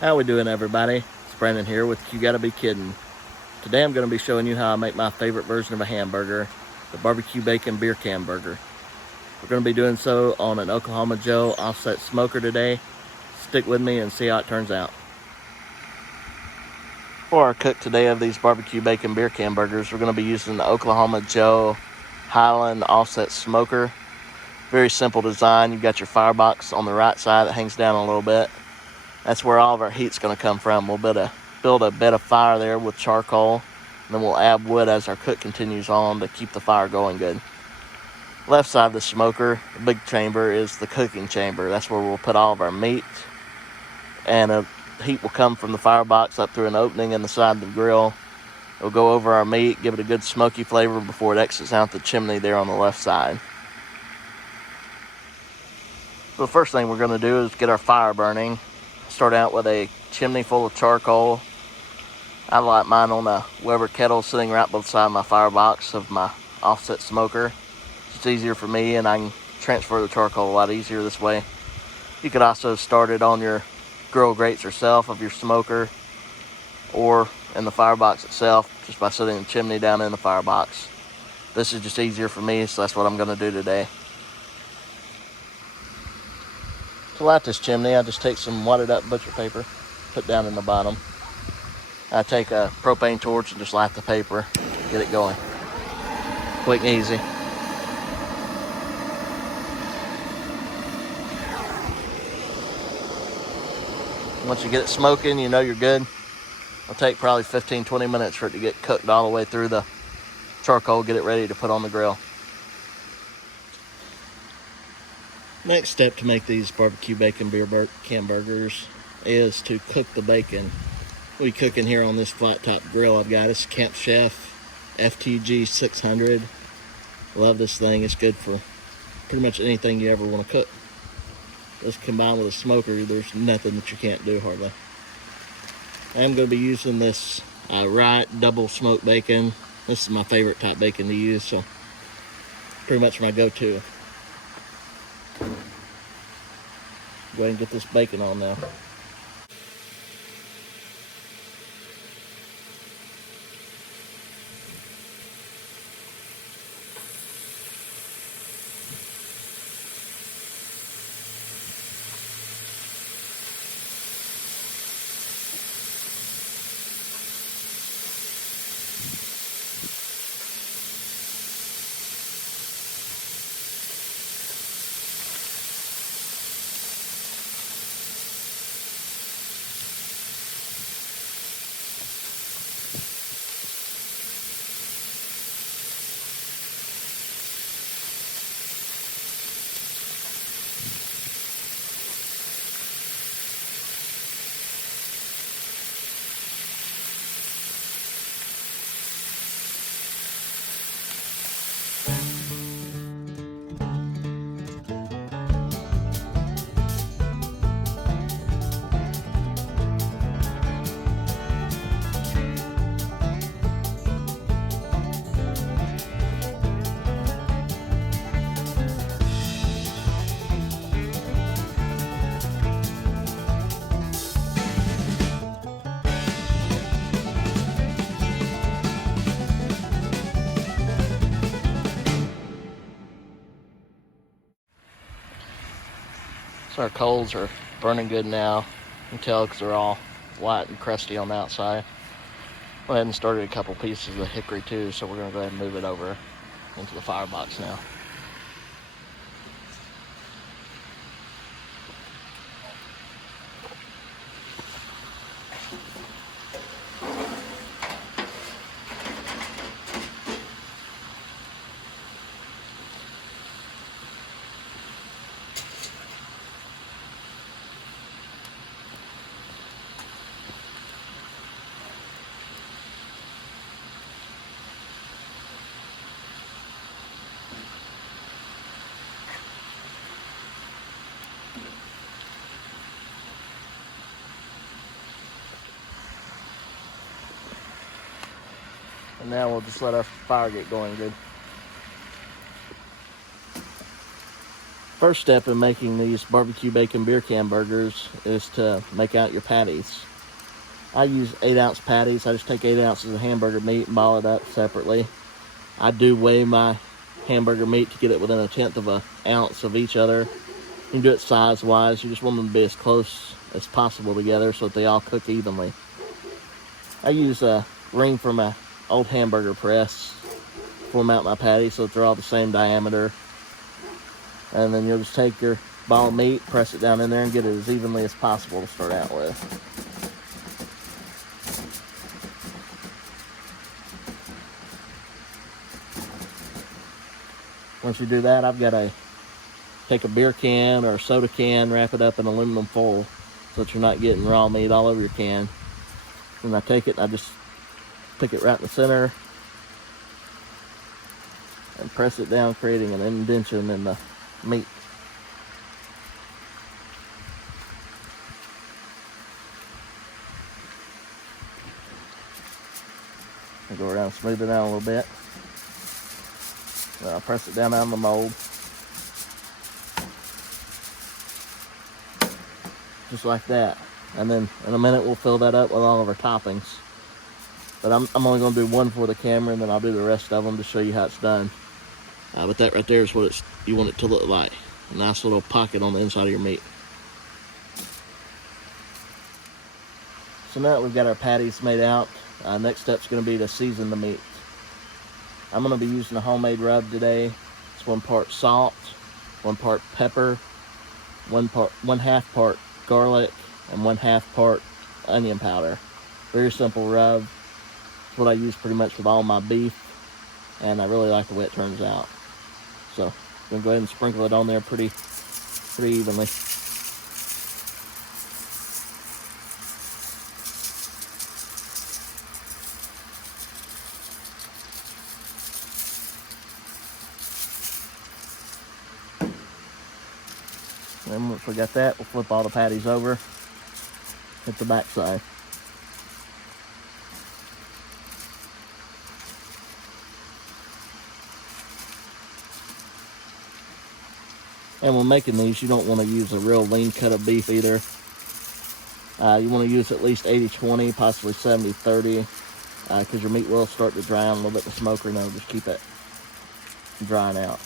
How we doing, everybody? It's Brandon here with You Gotta Be Kidding. Today I'm going to be showing you how I make my favorite version of a hamburger, the barbecue bacon beer can burger. We're going to be doing so on an Oklahoma Joe offset smoker today. Stick with me and see how it turns out. For our cook today of these barbecue bacon beer can burgers, we're going to be using the Oklahoma Joe Highland offset smoker. Very simple design. You've got your firebox on the right side that hangs down a little bit. That's where all of our heat's going to come from. We'll build a bed of fire there with charcoal, and then we'll add wood as our cook continues on to keep the fire going good. Left side of the smoker, the big chamber, is the cooking chamber. That's where we'll put all of our meat, and heat will come from the firebox up through an opening in the side of the grill. It'll go over our meat, give it a good smoky flavor before it exits out the chimney there on the left side. So the first thing we're going to do is get our fire burning. Start out with a chimney full of charcoal. I light mine on a Weber kettle sitting right beside my firebox of my offset smoker. It's easier for me, and I can transfer the charcoal a lot easier this way. You could also start it on your grill grates yourself of your smoker, or in the firebox itself, just by setting the chimney down in the firebox. This is just easier for me, so that's what I'm going to do today. To light this chimney, I just take some wadded up butcher paper, put down in the bottom. I take a propane torch and just light the paper, get it going. Quick and easy. Once you get it smoking, you know you're good. It'll take probably 15-20 minutes for it to get cooked all the way through the charcoal, get it ready to put on the grill. Next step to make these barbecue bacon beer can burgers is to cook the bacon. We cooking here on this flat top grill I've got. It's Camp Chef FTG 600. Love this thing. It's good for pretty much anything you ever want to cook. This combined with a smoker, there's nothing that you can't do hardly. I'm going to be using this Wright double smoked bacon. This is my favorite type bacon to use, so pretty much my go-to. Go ahead and get this bacon on now. So our coals are burning good now. You can tell because they're all white and crusty on the outside. Go ahead and started a couple pieces of hickory too, so we're going to go ahead and move it over into the firebox now. And now we'll just let our fire get going good. First step in making these barbecue bacon beer can burgers is to make out your patties. I use 8-ounce patties. I just take 8 ounces of hamburger meat and ball it up separately. I do weigh my hamburger meat to get it within 1/10 of an ounce of each other. You can do it size-wise. You just want them to be as close as possible together so that they all cook evenly. I use a ring from my old hamburger press to form out my patties so that they're all the same diameter. And then you'll just take your ball of meat, press it down in there, and get it as evenly as possible to start out with. Once you do that, I've got to take a beer can or a soda can, wrap it up in aluminum foil so that you're not getting raw meat all over your can. And I take it and I just pick it right in the center and press it down, creating an indentation in the meat. I go around, smooth it out a little bit. Then I'll press it down on the mold. Just like that. And then in a minute we'll fill that up with all of our toppings. But I'm only going to do one for the camera, and then I'll do the rest of them to show you how it's done. But that right there is what you want it to look like. A nice little pocket on the inside of your meat. So now that we've got our patties made out, next step's going to be to season the meat. I'm going to be using a homemade rub today. It's 1 part salt, 1 part pepper, 1/2 part garlic, and 1/2 part onion powder. Very simple rub. It's what I use pretty much with all my beef, and I really like the way it turns out. So I'm going to go ahead and sprinkle it on there pretty evenly. And once we got that, we'll flip all the patties over, hit the back side. And when making these, you don't want to use a real lean cut of beef either. You want to use at least 80-20, possibly 70-30, because your meat will start to dry out a little bit in the smoker, and it'll just keep it drying out.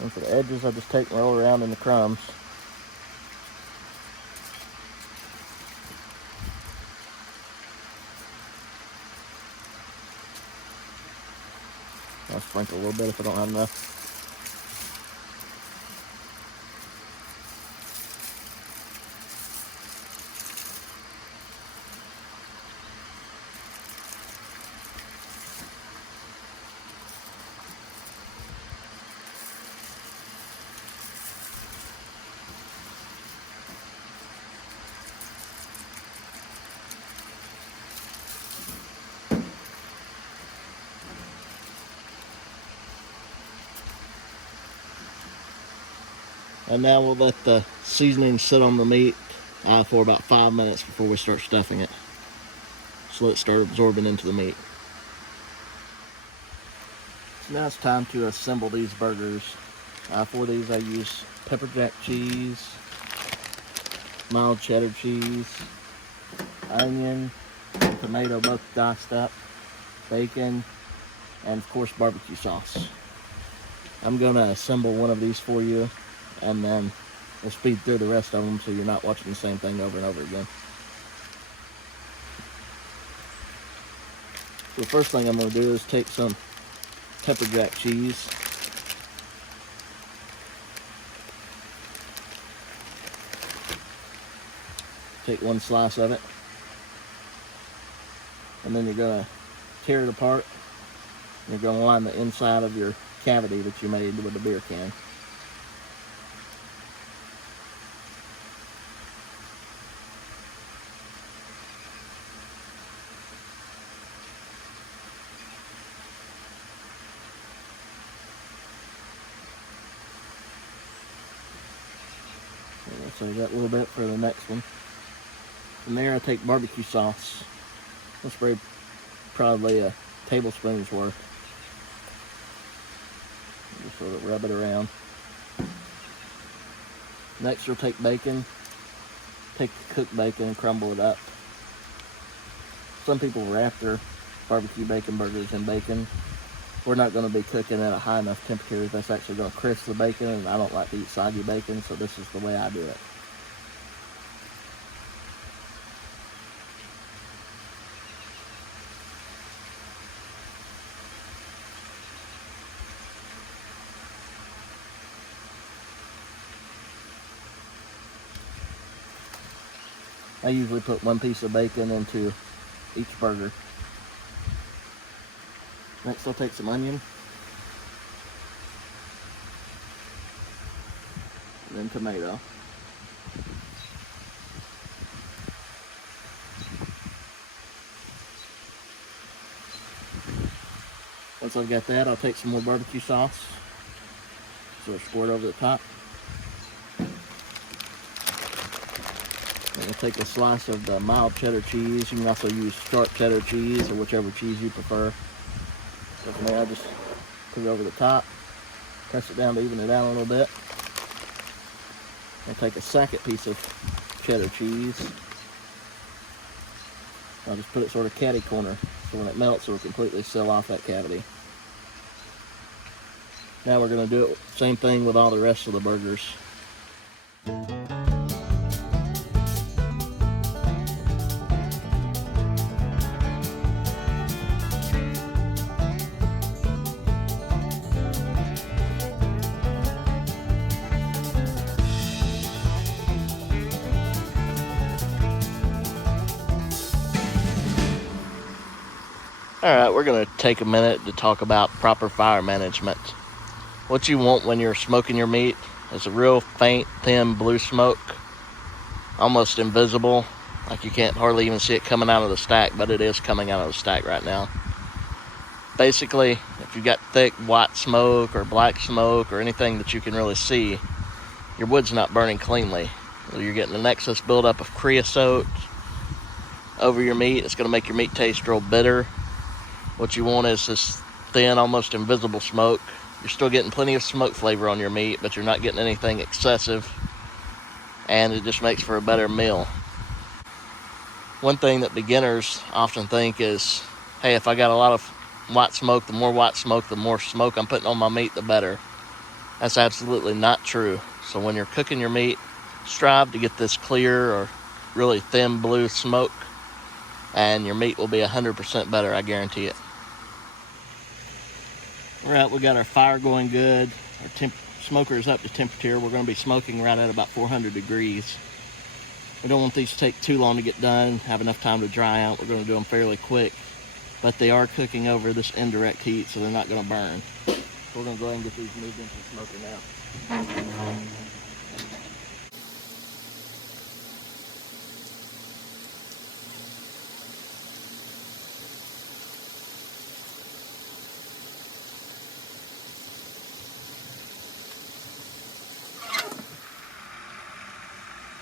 And for the edges, I just take and roll around in the crumbs. I'll sprinkle a little bit if I don't have enough. And now we'll let the seasoning sit on the meat for about 5 minutes before we start stuffing it. So let it start absorbing into the meat. So now it's time to assemble these burgers. For these I use pepper jack cheese, mild cheddar cheese, onion, tomato both diced up, bacon, and of course barbecue sauce. I'm going to assemble one of these for you, and then we'll speed through the rest of them so you're not watching the same thing over and over again. So the first thing I'm going to do is take some pepper jack cheese. Take 1 slice of it. And then you're going to tear it apart. You're going to line the inside of your cavity that you made with the beer can. Save that a little bit for the next one. From there, I take barbecue sauce. I'll spray probably a tablespoon's worth. Just sort of rub it around. Next, we'll take bacon. Take the cooked bacon and crumble it up. Some people wrap their barbecue bacon burgers in bacon. We're not going to be cooking at a high enough temperature. That's actually going to crisp the bacon, and I don't like to eat soggy bacon, so this is the way I do it. I usually put one piece of bacon into each burger. Next, I'll take some onion. And then tomato. Once I've got that, I'll take some more barbecue sauce. So squirt over the top. And I'll take a slice of the mild cheddar cheese. You can also use sharp cheddar cheese or whichever cheese you prefer. So from there, I just put it over the top. Press it down to even it out a little bit. I'll take a second piece of cheddar cheese. I'll just put it sort of catty corner, so when it melts, it will completely seal off that cavity. Now we're going to do it same thing with all the rest of the burgers. Alright, we're going to take a minute to talk about proper fire management. What you want when you're smoking your meat is a real faint, thin blue smoke, almost invisible, like you can't hardly even see it coming out of the stack, but it is coming out of the stack right now. Basically, if you've got thick white smoke or black smoke or anything that you can really see, your wood's not burning cleanly. You're getting an excess buildup of creosote over your meat. It's going to make your meat taste real bitter. What you want is this thin, almost invisible smoke. You're still getting plenty of smoke flavor on your meat, but you're not getting anything excessive, and it just makes for a better meal. One thing that beginners often think is, hey, if I got a lot of white smoke, the more smoke I'm putting on my meat, the better. That's absolutely not true. So when you're cooking your meat, strive to get this clear or really thin blue smoke, and your meat will be 100% better, I guarantee it. Alright, we got our fire going good. Our smoker is up to temperature. We're going to be smoking right at about 400 degrees. We don't want these to take too long to get done, have enough time to dry out. We're going to do them fairly quick, but they are cooking over this indirect heat, so they're not going to burn. So we're going to go ahead and get these moved into the smoker now.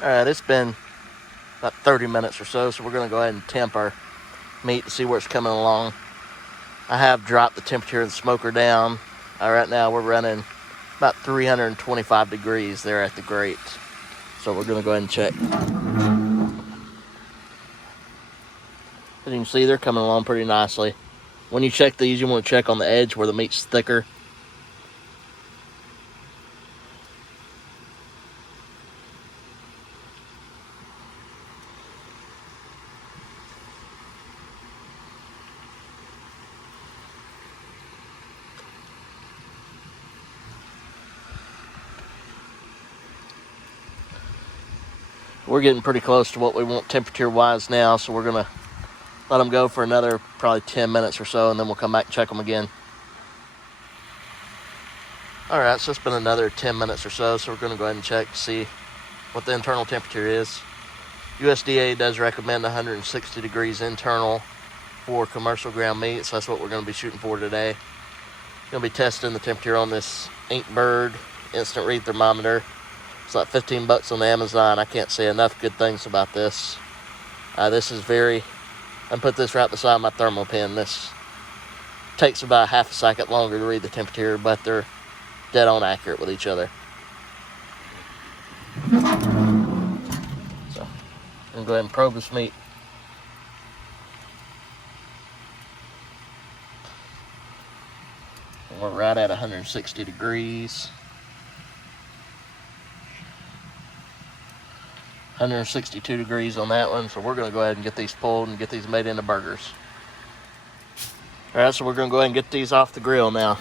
Alright, it's been about 30 minutes or so we're going to go ahead and temp our meat to see where it's coming along. I have dropped the temperature of the smoker down. Right now we're running about 325 degrees there at the grate. So we're going to go ahead and check. As you can see, they're coming along pretty nicely. When you check these, you want to check on the edge where the meat's thicker. We're getting pretty close to what we want temperature-wise now, so we're going to let them go for another probably 10 minutes or so, and then we'll come back and check them again. Alright, so it's been another 10 minutes or so we're going to go ahead and check to see what the internal temperature is. USDA does recommend 160 degrees internal for commercial ground meat, so that's what we're going to be shooting for today. Going to be testing the temperature on this Inkbird instant read thermometer. It's like $15 on Amazon. I can't say enough good things about this. This is very, I'm put this right beside my thermal pen. This takes about half a second longer to read the temperature, but they're dead on accurate with each other. So I'm gonna go ahead and probe this meat. We're right at 160 degrees. 162 degrees on that one, so we're gonna go ahead and get these pulled and get these made into burgers. All right, so we're gonna go ahead and get these off the grill now.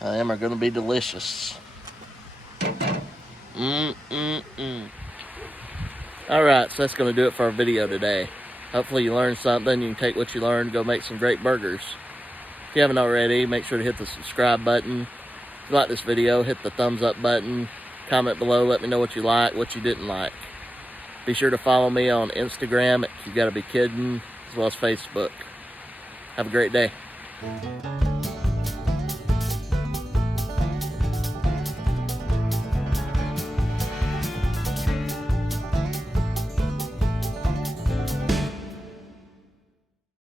Them are gonna be delicious. Alright, so that's gonna do it for our video today. Hopefully you learned something. You can take what you learned, go make some great burgers. If you haven't already, make sure to hit the subscribe button. If you like this video, hit the thumbs up button. Comment below, let me know what you like, what you didn't like. Be sure to follow me on Instagram at You Gotta Be Kidding, as well as Facebook. Have a great day.